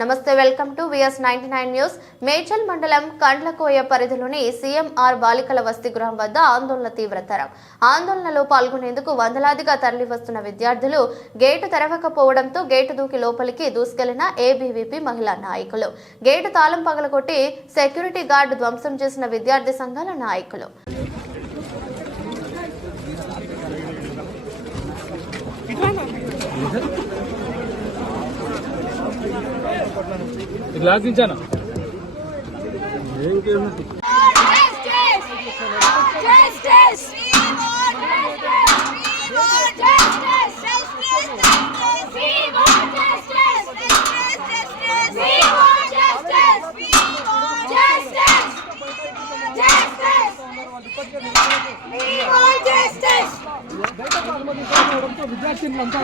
నమస్తే welcome to VS ninety nine news. Medchal మండలం కండ్లకోయ పరిధిలోని సీఎంఆర్ బాలికల వసతి గృహం వద్ద ఆందోళన తీవ్రతరం. ఆందోళనలో పాల్గొనేందుకు వందలాదిగా తరలి వస్తున్న విద్యార్థులు గేటు తెరవకపోవడంతో గేటు దూకి లోపలికి దూసుకెళ్ళిన ఏబీవీపీ మహిళా నాయకులు. గేటు తాళం పగలగొట్టి సెక్యూరిటీ గార్డు ధ్వంసం చేసిన విద్యార్థి సంఘాల నాయకులు. Glass దించాను Justice! We want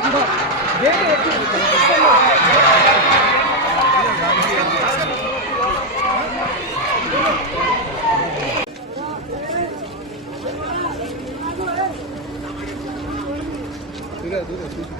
누가 누가 조심.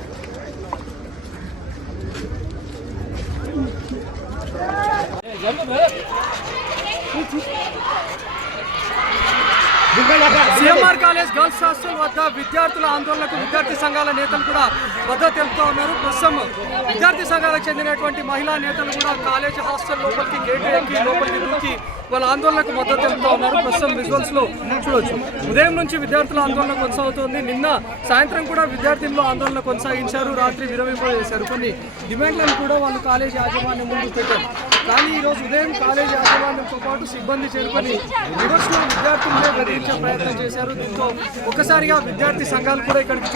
CMR college girls hostel వద్ద విద్యార్థుల ఆందోళనకు విద్యార్థి సంఘాల నేతలు కూడా మద్దతు తెలుపుతూ ఉన్నారు. ప్రస్తుతం విద్యార్థి సంఘాలకు చెందినటువంటి మహిళా నేతలు కూడా కాలేజ్ హాస్టల్ లోపలికి గేటు ఎక్కి లోపలికి దూకి వాళ్ళ ఆందోళనకు మద్దతు తెలుపుతూ ఉన్నారు. ప్రస్తుతం విజువల్స్లో చూడొచ్చు. ఉదయం నుంచి విద్యార్థుల ఆందోళన కొనసాగుతోంది. నిన్న సాయంత్రం కూడా విద్యార్థులు ఆందోళన కొనసాగించారు. రాత్రి విరమింపజేశారు. కొన్ని డిమాండ్లను కూడా వాళ్ళు కాలేజ్ యాజమాన్యం ముందు పెట్టారు. కానీ ఈ రోజు ఉదయం కాలేజ్ యాజమాన్యంతో పాటు సిబ్బంది చేరుకొని రివర్స్లో విద్యార్థులు బెదిరించే ప్రయత్నం చేశారు. దీంతో ఒక్కసారిగా విద్యార్థి సంఘాలు కూడా ఇక్కడికి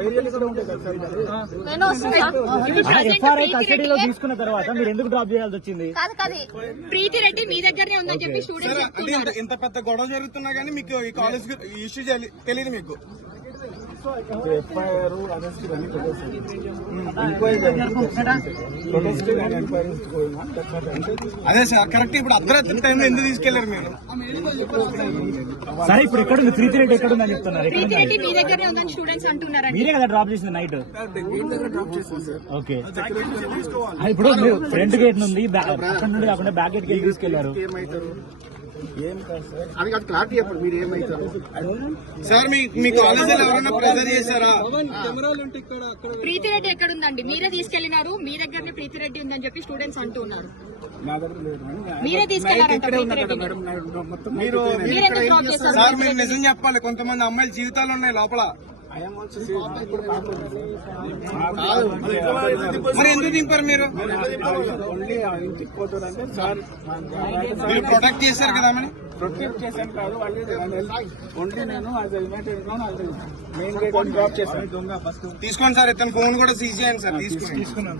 వెళ్ళి నుంచి కస్టడీలో తీసుకున్న తర్వాత మీరు ఎందుకు డ్రాప్ చేయాల్సి వచ్చింది? కాదు కాదు. ప్రీతి రెడ్డి మీ దగ్గరనే ఉందని చెప్పి స్టూడెంట్స్ అంటే ఇంత- పెద్ద గొడవ జరుగుతున్నా కానీ మీకు ఈ కాలేజ్ ఇష్యూ తెలియదు మీకు. అదే సార్ కరెక్ట్ ఇప్పుడు అర్ధరాత్రి టైంలో ఎందుకు తీసుకెళ్ళారు మీరు? సరే ఇప్పుడు ఎక్కడ ఉంది ప్రీతి రెడ్డి ఎక్కడ ఉందని చెప్తున్నారు మీరే కదా డ్రాప్ చేసింది నైట్ ఓకే ఇప్పుడు మీరు ఫ్రంట్ గేట్ నుండి అక్కడ నుండి కాకుండా బ్యాక్ గేట్కి తీసుకెళ్ళారు. అది కాదు క్లారిటీ చెప్పండి మీరు ఏమైతారు. సార్ మీ కాలేజీలో ఎవరైనా ప్రెజర్ చేశారా? కెమెరాలు ఉంటే ఇక్కడ అక్కడ ప్రీతి రెడ్డి ఎక్కడ ఉందండి మీరే తీసుకెళ్ళినారు మీ దగ్గరనే ప్రీతి రెడ్డి ఉందని చెప్పి స్టూడెంట్స్ అంటున్నారు. మీరే తీసుకెళ్ళారంట ప్రీతి రెడ్డిని మీరు సార్. మీరు నిజం చెప్పాలి కొంతమంది అమ్మాయిల జీవితాలు ఉన్నాయి లోపల. మరి ఎందుకు దింపారు మీరు? మీరు ప్రొటెక్ట్ చేశారు కదా మరి ప్రొటెక్ట్ చేశాను కాదు వాళ్ళు ఓన్లీ నేను మెయిన్ గేట్ డ్రాప్ చేశాను. తీసుకోండి సార్ ఇతను ఫోన్ కూడా సీజ్ చేయండి సార్ తీసుకుని